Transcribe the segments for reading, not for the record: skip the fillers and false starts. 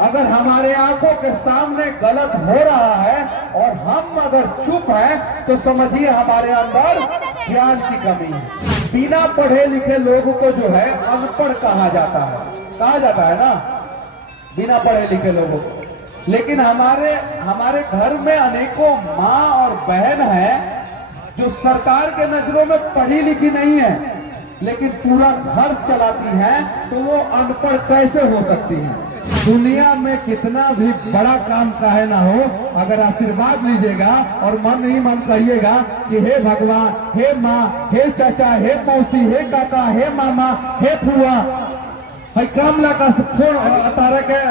अगर हमारे आंखों के सामने गलत हो रहा है और हम अगर चुप हैं तो समझिए हमारे अंदर ज्ञान की कमी है। बिना पढ़े लिखे लोगों को जो है अनपढ़ कहा जाता है ना, बिना पढ़े लिखे लोगों को। लेकिन हमारे घर में अनेकों माँ और बहन है जो सरकार के नजरों में पढ़ी लिखी नहीं है लेकिन पूरा घर चलाती हैं, तो वो अनपढ़ कैसे हो सकती हैं? दुनिया में कितना भी बड़ा काम काहे ना हो, अगर आशीर्वाद लीजिएगा और मन ही मन कहिएगा कि हे भगवान, हे माँ, हे चाचा, हे मौसी, हे काका, हे मामा, हे फुआ, हे कामला का फोन तारा के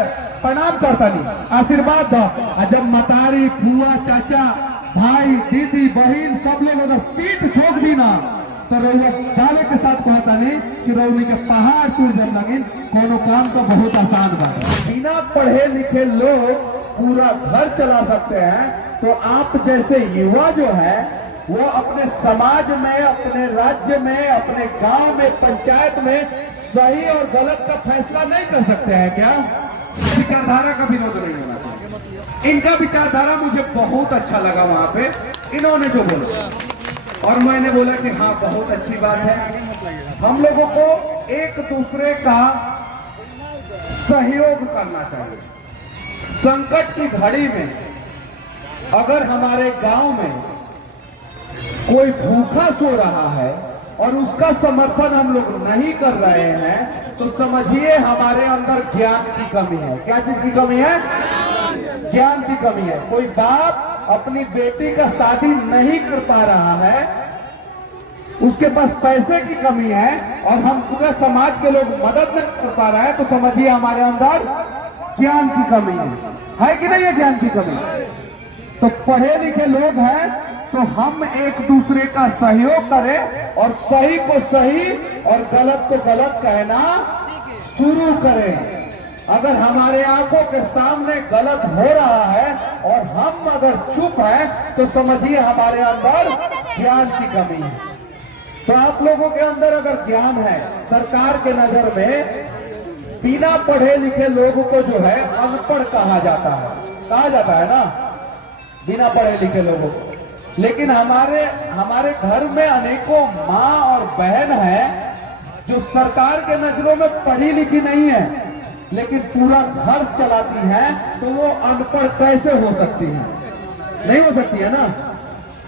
प्रणाम करता नहीं, आशीर्वाद दो। जब मतारी, फुआ, चाचा, भाई, दीदी, बहन सब लोग अगर पीठ ठोक दी ना तो रउआ दावे के साथ कहता नहीं कि रउनी के पहाड़ टूट जब लगिन कोनो काम तो बहुत आसान बात है। बिना पढ़े लिखे लोग पूरा घर चला सकते हैं, तो आप जैसे युवा जो है वो अपने समाज में, अपने राज्य में, अपने गांव में, पंचायत में सही और गलत का फैसला नहीं कर सकते हैं क्या? विचारधारा का विरोध नहीं होना चाहिए। इनका विचारधारा मुझे बहुत अच्छा लगा वहां पे इन्होंने जो बोला, और मैंने बोला कि हाँ बहुत अच्छी बात है। हम लोगों को एक दूसरे का सहयोग करना चाहिए। संकट की घड़ी में अगर हमारे गांव में कोई भूखा सो रहा है और उसका समर्थन हम लोग नहीं कर रहे हैं तो समझिए हमारे अंदर ज्ञान की कमी है। क्या चीज की कमी है? ज्ञान की कमी है। कोई बाप अपनी बेटी का शादी नहीं कर पा रहा है, उसके पास पैसे की कमी है और हम पूरे समाज के लोग मदद नहीं कर पा रहे हैं, तो समझिए हमारे अंदर ज्ञान की कमी है कि नहीं है? ज्ञान की कमी। तो पढ़े लिखे लोग हैं तो हम एक दूसरे का सहयोग करें और सही को सही और गलत को गलत कहना शुरू करें। अगर हमारे आंखों के सामने गलत हो रहा है और हम अगर चुप हैं तो समझिए हमारे अंदर ज्ञान की कमी है। तो आप लोगों के अंदर अगर ज्ञान है, सरकार के नजर में बिना पढ़े लिखे लोगों को जो है अनपढ़ कहा जाता है ना, बिना पढ़े लिखे लोगों को। लेकिन हमारे घर में अनेकों माँ और बहन है जो सरकार के नजरों में पढ़ी लिखी नहीं है लेकिन पूरा घर चलाती हैं, तो वो अनपढ़ कैसे हो सकती हैं? नहीं हो सकती है ना,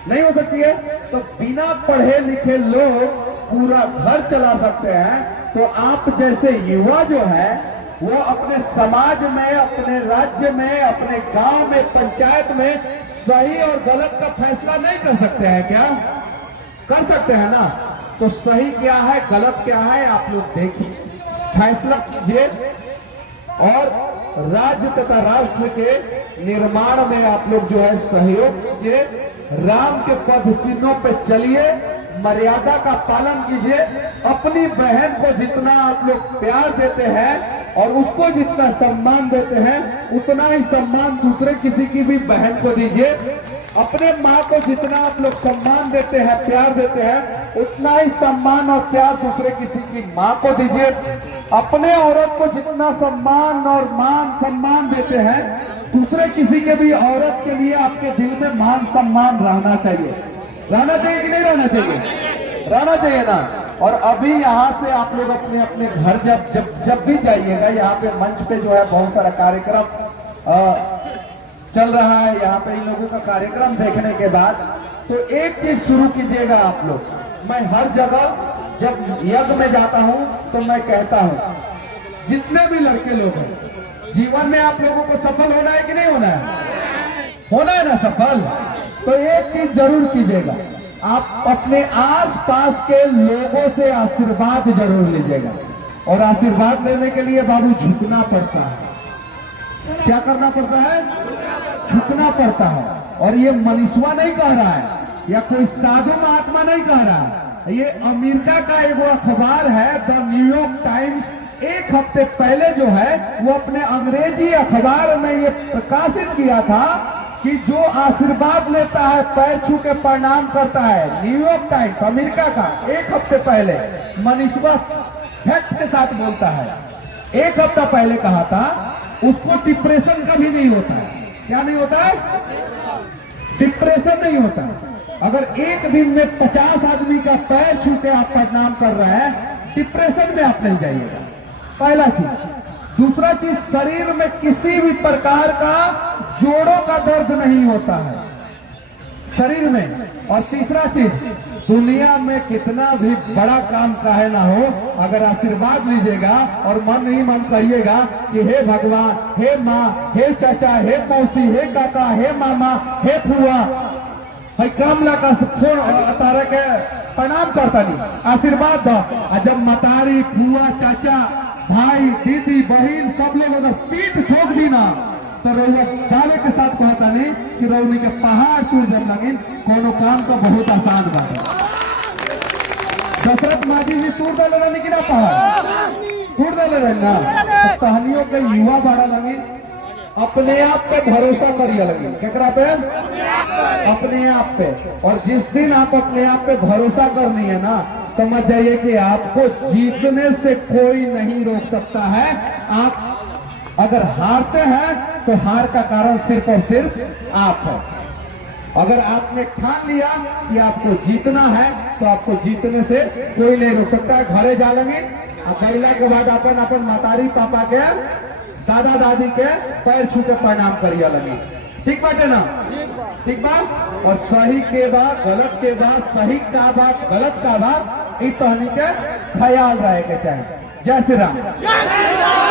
नहीं हो सकती है। तो बिना पढ़े लिखे लोग पूरा घर चला सकते हैं, तो आप जैसे युवा जो है वो अपने समाज में, अपने राज्य में, अपने गांव में, पंचायत में सही और गलत का फैसला नहीं कर सकते हैं क्या? कर सकते हैं ना। तो सही क्या है, गलत क्या है, आप लोग देखिए, फैसला कीजिए और राज्य तथा राष्ट्र के निर्माण में आप लोग जो है सहयोग कीजिए। राम के पद चिन्हों पे चलिए, मर्यादा का पालन कीजिए। अपनी बहन को जितना आप लोग प्यार देते हैं और उसको जितना सम्मान देते हैं उतना ही सम्मान दूसरे किसी की भी बहन को दीजिए। अपने माँ को जितना आप लोग सम्मान देते हैं, प्यार देते हैं, उतना ही सम्मान और प्यार दूसरे किसी की माँ को दीजिए। अपने औरत को जितना सम्मान और मान सम्मान देते हैं, दूसरे किसी के भी औरत के लिए आपके दिल में मान सम्मान रहना चाहिए। रहना चाहिए कि नहीं रहना चाहिए? रहना चाहिए ना। और अभी यहाँ से आप लोग अपने अपने घर जब भी जाइएगा, यहाँ पे मंच पे जो है बहुत सारा कार्यक्रम चल रहा है। यहाँ पे इन लोगों का कार्यक्रम देखने के बाद तो एक चीज शुरू कीजिएगा आप लोग। मैं हर जगह जब यज्ञ में जाता हूँ तो मैं कहता हूँ, जितने भी लड़के लोग हैं जीवन में आप लोगों को सफल होना है कि नहीं होना है? होना है ना सफल। तो एक चीज जरूर कीजिएगा, आप अपने आसपास के लोगों से आशीर्वाद जरूर लीजिएगा। और आशीर्वाद लेने के लिए बाबू झुकना पड़ता है। क्या करना पड़ता है? झुकना पड़ता है। और ये मनीषवा नहीं कह रहा है या कोई साधु महात्मा नहीं कह रहा है, ये अमेरिका का एक अखबार है द न्यूयॉर्क टाइम्स। एक हफ्ते पहले जो है वो अपने अंग्रेजी अखबार में ये प्रकाशित किया था कि जो आशीर्वाद लेता है, पैर छू के प्रणाम करता है, न्यूयॉर्क टाइम्स अमेरिका का एक हफ्ते पहले मनीषवा फैक्ट के साथ बोलता है। एक हफ्ता पहले कहा था उसको डिप्रेशन कभी नहीं होता है। क्या नहीं होता है? डिप्रेशन नहीं होता। अगर एक दिन में 50 आदमी का पैर छू के आप प्रणाम कर रहे हैं, डिप्रेशन में आप नहीं जाइएगा, पहला चीज। दूसरा चीज, शरीर में किसी भी प्रकार का जोड़ों का दर्द नहीं होता है शरीर में। और तीसरा चीज, दुनिया में कितना भी बड़ा काम काहे ना हो, अगर आशीर्वाद लीजिएगा और मन ही मन कहिएगा कि हे भगवान, हे माँ, हे चाचा, हे मौसी, हे काका, हे मामा, हे फुआ, भाई काम लगा फोन तारा के प्रणाम करता नहीं, आशीर्वाद दो। और जब मतारी, फुआ, चाचा, भाई, दीदी, बहन सब लोग अगर पीठ ठोक दी ना, तो रउआ दावे के साथ कहता नहीं कि रउनी के पहाड़ टूट जब लगिन, कोनो काम का बहुत आसान बात है। दशरथ माँ जी तूर डाले रहने की ना, पहाड़ तूर डाले रहना। तो कहानियों के युवा बाड़ा लगे, अपने आप पे भरोसा करिए लगे। केकरा पे? अपने आप पे। और जिस दिन आप अपने आप पे भरोसा करनी है ना, समझ जाइए कि आपको जीतने से कोई नहीं रोक सकता है। आप अगर हारते हैं तो हार का कारण सिर्फ और सिर्फ आप है। अगर आपने ठान लिया कि आपको जीतना है, तो आपको जीतने से कोई नहीं रोक सकता है। घरे जा लेंगे, गैला के बाद अपन अपन मातारी पापा के, दादा दादी के पैर छू के प्रणाम करिए लगे। ठीक बात है ना? ठीक बात। और सही के बाद गलत के बाद, सही का बात गलत का बात, इस तहनी के ख्याल रहे के चाहिए। जय श्री राम।